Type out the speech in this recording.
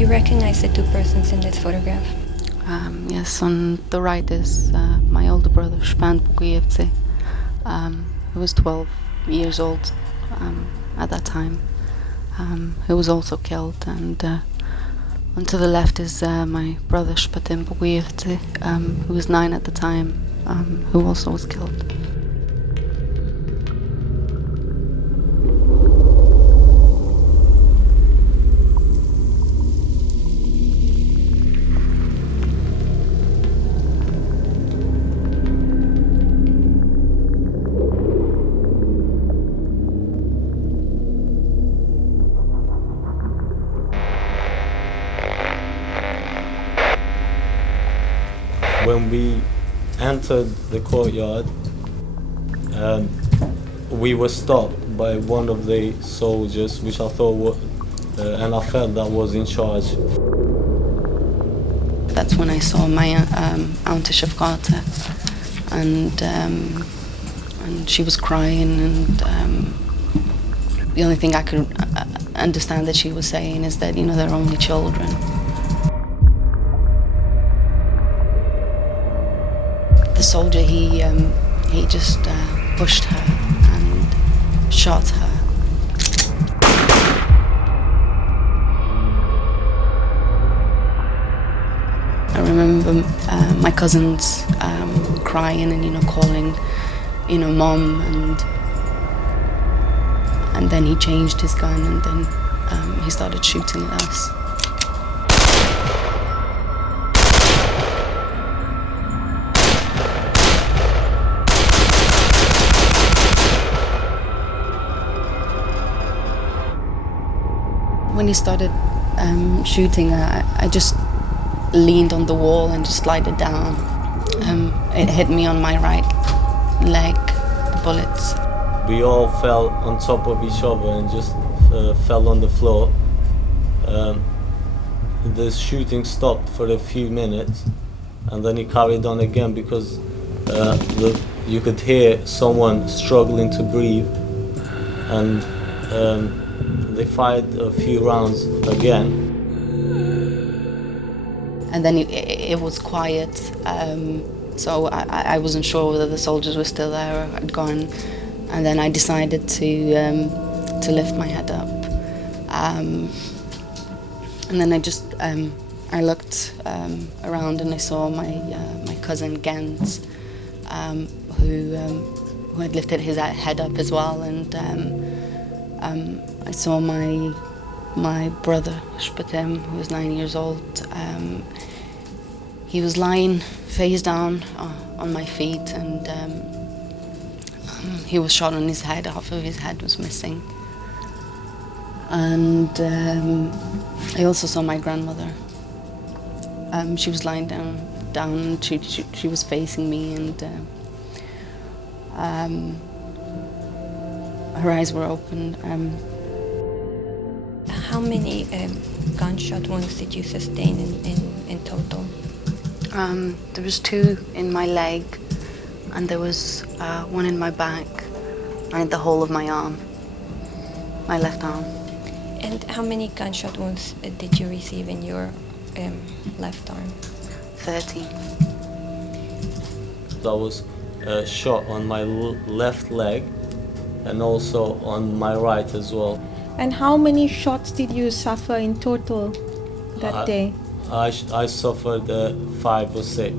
Do you recognize the two persons in this photograph? Yes, on the right is my older brother, Shefkate Bogujevci, who was 12 years old at that time, who was also killed. And on to the left is my brother, Shefkate Bogujevci, who was 9 at the time, who also was killed. When we entered the courtyard, we were stopped by one of the soldiers, which I thought and I felt that was in charge. That's when I saw my aunt Shefkate, and she was crying, and the only thing I could understand that she was saying is that, you know, they're only children. The soldier, he just pushed her and shot her. I remember my cousins crying and, you know, calling, you know, Mom, and then he changed his gun, and then he started shooting at us. When he started shooting, I just leaned on the wall and just slid down. It hit me on my right leg, the bullets. We all fell on top of each other and just fell on the floor. The shooting stopped for a few minutes, and then he carried on again because you could hear someone struggling to breathe, and they fired a few rounds again. And then it was quiet, so I wasn't sure whether the soldiers were still there or had gone. And then I decided to lift my head up, and then I looked around, and I saw my cousin Gens, who had lifted his head up as well, and I saw my brother Shefkate, who was 9 years old. He was lying face down on my feet, and he was shot on his head. Half of his head was missing. And I also saw my grandmother. She was lying down. She was facing me, and her eyes were open. How many gunshot wounds did you sustain in total? There was 2 in my leg, and there was 1 in my back, and the whole of my arm, my left arm. And how many gunshot wounds did you receive in your left arm? 30. I was shot on my left leg and also on my right as well. And how many shots did you suffer in total that day? I suffered 5 or 6.